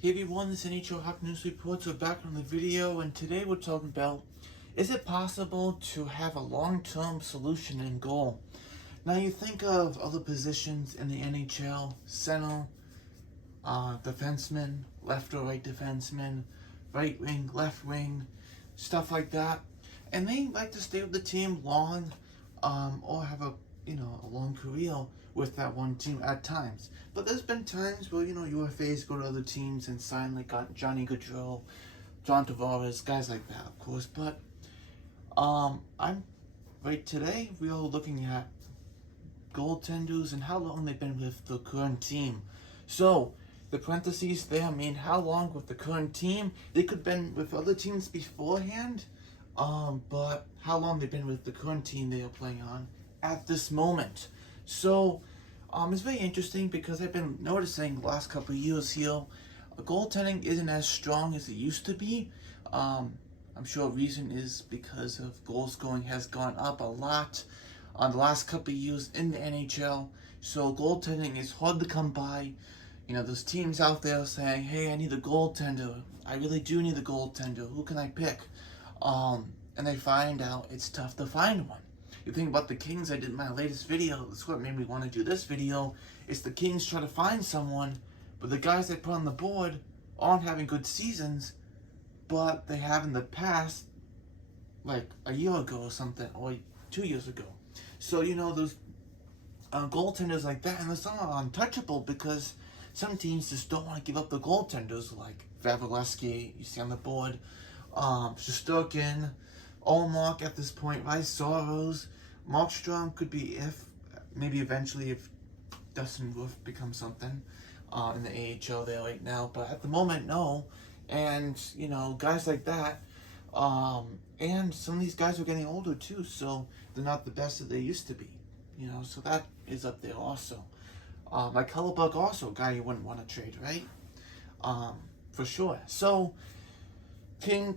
Hey everyone, this is NHL Hockey News Report. So back on the video, and today we're talking about, is it possible to have a long-term solution in goal? Now you think of other positions in the NHL, center, defenseman, left or right defenseman, right wing, left wing, stuff like that. And they like to stay with the team long, or have a long career with that one team at times. But there's been times where UFAs go to other teams and sign like Johnny Gaudreau, John Tavares, guys like that, of course. But I'm right today we are looking at goaltenders and how long they've been with the current team. So the parentheses there mean how long with the current team. They could have been with other teams beforehand, but how long they've been with the current team they are playing on at this moment. So it's very interesting because I've been noticing the last couple of years here, goaltending isn't as strong as it used to be. I'm sure a reason is because of goal scoring has gone up a lot on the last couple of years in the NHL. So goaltending is hard to come by. There's teams out there saying, hey, I need a goaltender. I really do need a goaltender. Who can I pick? And they find out it's tough to find one. You think about the Kings I did in my latest video. That's what made me want to do this video. Is the Kings try to find someone, but the guys they put on the board aren't having good seasons, but they have in the past, like a year ago or something, or 2 years ago. So those goaltenders like that, and they're somewhat untouchable because some teams just don't want to give up the goaltenders, like Vasilevsky, you see on the board, Shesterkin, Olmark at this point, right? Soros, Markstrom could be maybe eventually if Dustin Wolf becomes something in the AHL there right now, but at the moment, no. And guys like that, and some of these guys are getting older too, so they're not the best that they used to be. So that is up there also. Like Hellebuck also, a guy you wouldn't want to trade, right? For sure. So teams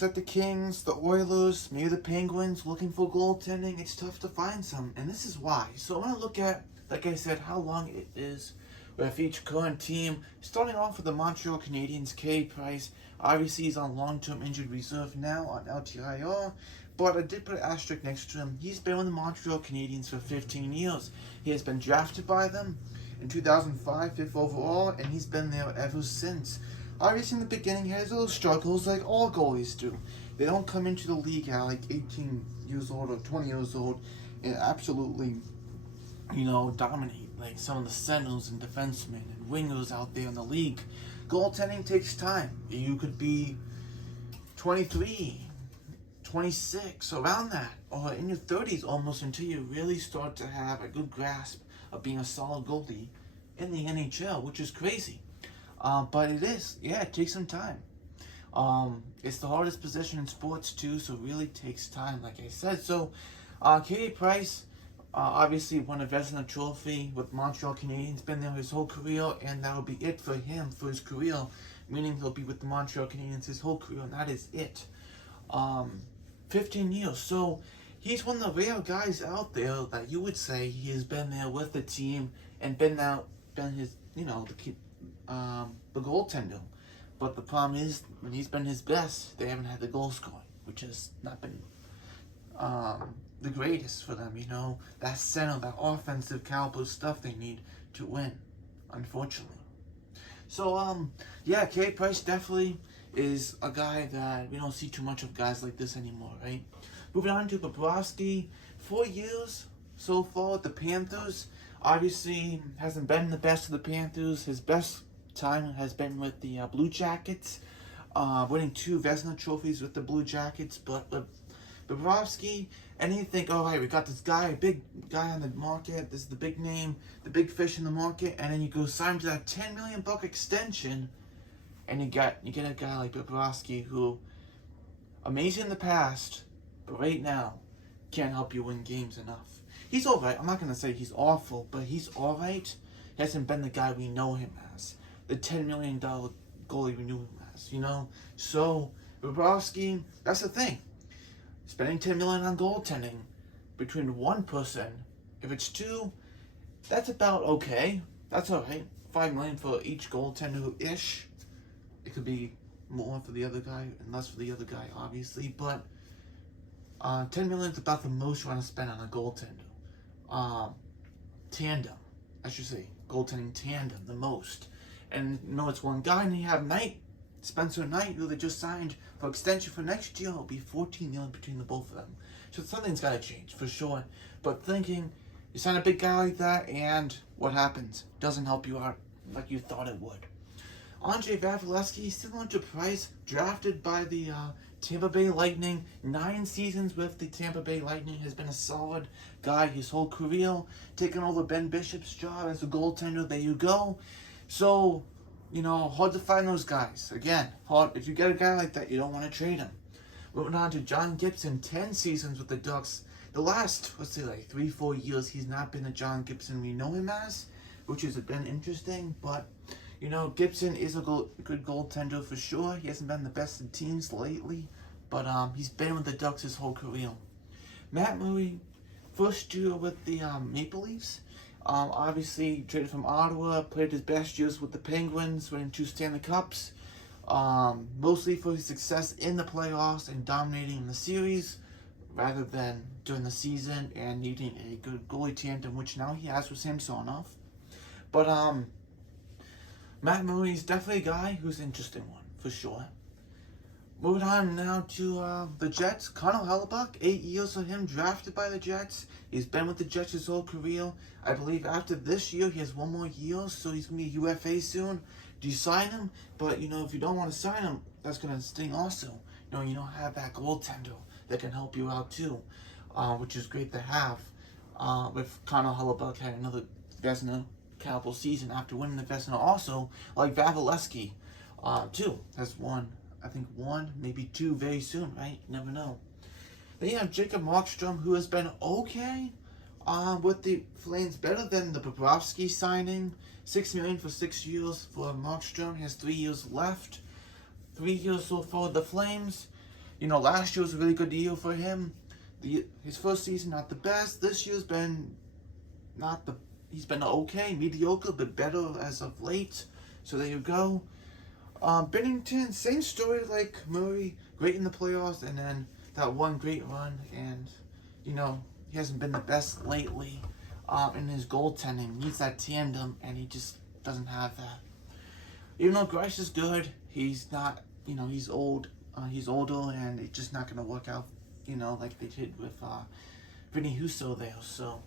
like the Kings, the Oilers, maybe the Penguins looking for goaltending, it's tough to find some, and this is why. So I want to look at, like I said, how long it is with each current team. Starting off with the Montreal Canadiens, Carey Price. Obviously, he's on long-term injured reserve now on LTIR, but I did put an asterisk next to him. He's been with the Montreal Canadiens for 15 years. He has been drafted by them in 2005, 5th overall, and he's been there ever since. Obviously, in the beginning, he has little struggles like all goalies do. They don't come into the league at like 18 years old or 20 years old and absolutely, dominate like some of the centers and defensemen and wingers out there in the league. Goaltending takes time. You could be 23, 26, around that, or in your 30s almost, until you really start to have a good grasp of being a solid goalie in the NHL, which is crazy. But it takes some time. It's the hardest position in sports too, so it really takes time, like I said. So, Carey Price, obviously won a Vezina Trophy with Montreal Canadiens, been there his whole career, and that'll be it for him for his career, meaning he'll be with the Montreal Canadiens his whole career, and that is it. 15 years, so he's one of the rare guys out there that you would say he has been there with the team and been his, the goaltender. But the problem is, when he's been his best, they haven't had the goal scoring, which has not been the greatest for them. That center, that offensive caliber stuff they need to win, unfortunately. So Carey Price definitely is a guy that we don't see too much of guys like this anymore, right? Moving on to Bobrovsky, 4 years so far with the Panthers. Obviously, hasn't been the best of the Panthers. His best time has been with the Blue Jackets, winning 2 Vezina trophies with the Blue Jackets. But Bobrovsky, and you think, all right, we got this guy, a big guy on the market. This is the big name, the big fish in the market, and then you go sign to that $10 million extension, and you get a guy like Bobrovsky who, amazing in the past, but right now can't help you win games enough. He's all right. I'm not going to say he's awful, but he's all right. He hasn't been the guy we know him as. The $10 million goalie we knew him as, So, Bobrovsky, that's the thing. Spending $10 million on goaltending between one person, if it's 2, that's about okay. That's all right. $5 million for each goaltender-ish. it could be more for the other guy and less for the other guy, obviously. But $10 million is about the most you want to spend on a goaltender. Tandem, I should say, goaltending tandem, the most. And it's one guy, and you have Spencer Knight, who they just signed for extension for next year. It'll be $14 million between the both of them. So something's got to change for sure. But thinking you sign a big guy like that, and what happens? Doesn't help you out like you thought it would. Andrei Vasilevskiy, similar to Price, drafted by the Tampa Bay Lightning. 9 seasons with the Tampa Bay Lightning, has been a solid guy his whole career. Taking over Ben Bishop's job as a goaltender. There you go. So, hard to find those guys. Again, hard. If you get a guy like that, you don't want to trade him. Moving on to John Gibson, 10 seasons with the Ducks. The last, 3-4 years, he's not been the John Gibson we know him as, which has been interesting. But, Gibson is a good goaltender for sure. He hasn't been the best in teams lately, but he's been with the Ducks his whole career. Matt Murray, first year with the Maple Leafs. Obviously, traded from Ottawa, played his best years with the Penguins, winning 2 Stanley Cups. Mostly for his success in the playoffs and dominating the series, rather than during the season and needing a good goalie tandem, which now he has with Samsonov. But Matt Murray is definitely a guy who's an interesting one, for sure. Moving on now to the Jets. Connor Hellebuyck, 8 years for him, drafted by the Jets. He's been with the Jets his whole career. I believe after this year, he has 1 more year, so he's going to be a UFA soon. Do you sign him? But, if you don't want to sign him, that's going to sting also. You don't have that goaltender that can help you out too, which is great to have. With Connor Hellebuyck had another Vezina caliber season after winning the Vezina also, like Vasilevskiy, too, has won. I think 1, maybe 2 very soon, right? You never know. Then you have Jacob Markstrom, who has been okay with the Flames, better than the Bobrovsky signing. $6 million for 6 years for Markstrom. He has 3 years left. 3 years so far with the Flames. Last year was a really good year for him. His first season, not the best. This year's been he's been okay, mediocre, but better as of late. So there you go. Binnington, same story like Murray, great in the playoffs, and then that one great run, and he hasn't been the best lately in his goaltending. Needs that tandem, and he just doesn't have that. Even though Grice is good, he's not, he's old, he's older, and it's just not going to work out, like they did with Vinny Husso there, so,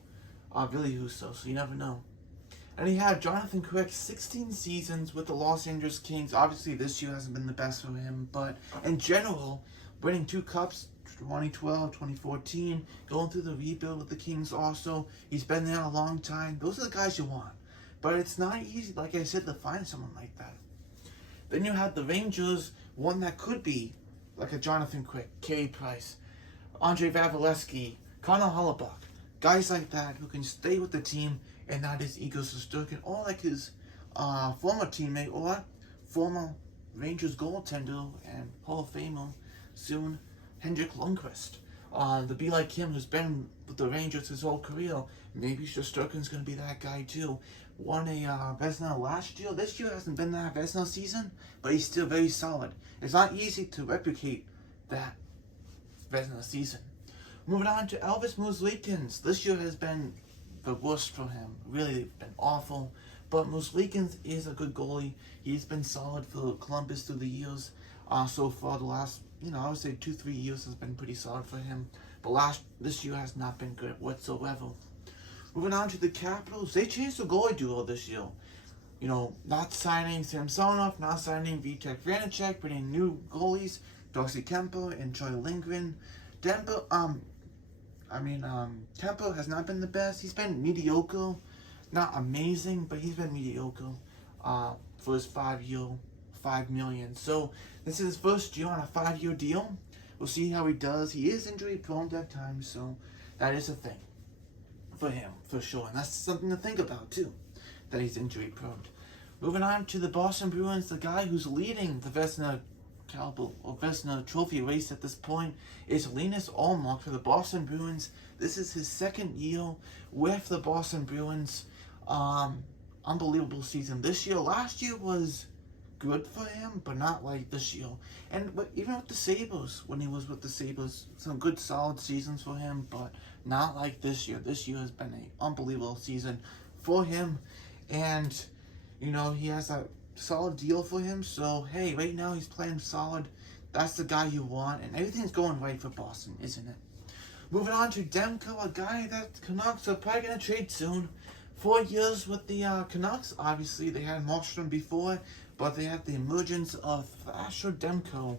Billy Husso, so you never know. And you have Jonathan Quick, 16 seasons with the Los Angeles Kings. Obviously, this year hasn't been the best for him, but in general, winning 2 cups, 2012, 2014, going through the rebuild with the Kings also. He's been there a long time. Those are the guys you want. But it's not easy, like I said, to find someone like that. Then you have the Rangers, one that could be like a Jonathan Quick, Carey Price, Andrei Vasilevskiy, Connor Hellebuyck. Guys like that who can stay with the team and not his ego Shesterkin, or like his former teammate or former Rangers goaltender and Hall of Famer soon, Henrik Lundqvist. To be like him, who's been with the Rangers his whole career, maybe Shesterkin's going to be that guy too. Won a Vezina last year. This year hasn't been that Vezina season, but he's still very solid. It's not easy to replicate that Vezina season. Moving on to Elvis Merzlikins. This year has been the worst for him. Really been awful. But Merzlikins is a good goalie. He's been solid for Columbus through the years. So far, the last, I would say 2-3 years has been pretty solid for him. But this year has not been good whatsoever. Moving on to the Capitals. They changed the goalie duo this year. Not signing Samsonov, not signing Vitek Vanacek, bringing new goalies, Darcy Kemper and Troy Lindgren. Kemper has not been the best. He's been mediocre. Not amazing, but he's been mediocre for his 5-year, $5 million. So this is his first year on a 5-year deal. We'll see how he does. He is injury prone at times, so that is a thing for him, for sure. And that's something to think about, too, that he's injury prone. Moving on to the Boston Bruins, the guy who's leading the Vezina trophy race at this point is Linus Ullmark for the Boston Bruins. This is his 2nd year with the Boston Bruins. Unbelievable season this year. Last year was good for him, but not like this year. But even with the Sabres, when he was with the Sabres, some good solid seasons for him, but not like this year. This year has been an unbelievable season for him, and he has a solid deal for him. So hey, right now he's playing solid. That's the guy you want, and everything's going right for Boston, isn't it? Moving on to Demko, a guy that Canucks are probably going to trade soon. 4 years with the Canucks. Obviously, they had Markstrom before, but they had the emergence of Thatcher Demko,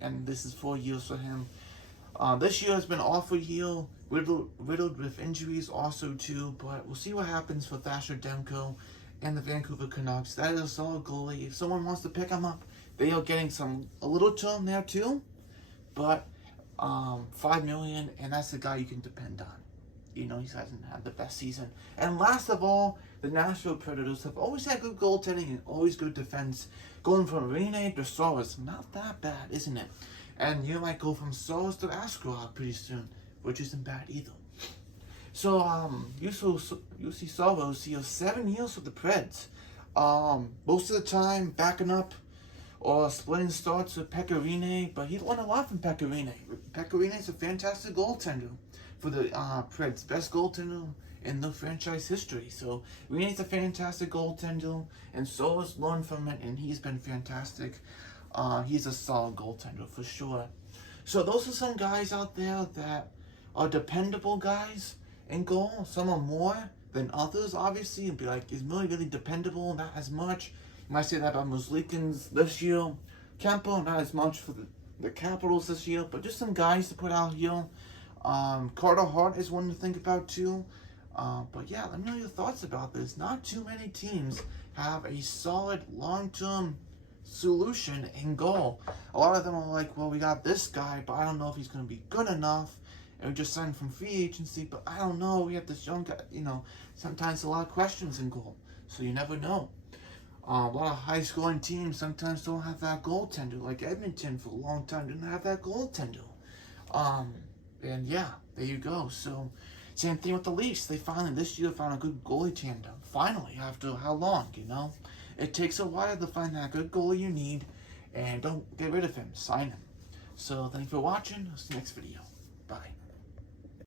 and this is 4 years for him. This year has been an awful year, riddled with injuries also too, but we'll see what happens for Thatcher Demko and the Vancouver Canucks. That is a solid goalie. If someone wants to pick him up, they are getting a little term there too, but $5 million, and that's the guy you can depend on. He hasn't had the best season. And last of all, the Nashville Predators have always had good goaltending and always good defense. Going from Rinne to Soros, not that bad, isn't it? And you might go from Soros to Askarov pretty soon, which isn't bad either. So, Juuse Saros, he has 7 years with the Preds. Most of the time backing up or splitting starts with Pekka Rinne, but he won a lot from Pekka Rinne. Pekka Rinne is a fantastic goaltender for the Preds, best goaltender in the franchise history. So Rinne's a fantastic goaltender, and so has learned from it, and he's been fantastic. He's a solid goaltender for sure. So those are some guys out there that are dependable guys in goal. Some are more than others, obviously, and be like, is really, really dependable, not as much. You might say that about Muslikins this year. Kemper, not as much for the Capitals this year, but just some guys to put out here. Carter Hart is one to think about too. But yeah, let me know your thoughts about this. Not too many teams have a solid long-term solution in goal. A lot of them are like, well, we got this guy, but I don't know if he's going to be good enough. And we just signed from free agency, but I don't know. We have this young guy, sometimes a lot of questions in goal. So you never know. A lot of high-scoring teams sometimes don't have that goaltender. Like Edmonton for a long time didn't have that goaltender. And yeah, there you go. So, same thing with the Leafs. They finally, this year, found a good goalie tandem. Finally, after how long, It takes a while to find that good goalie you need, and don't get rid of him. Sign him. So, thanks for watching. See you next video. Bye.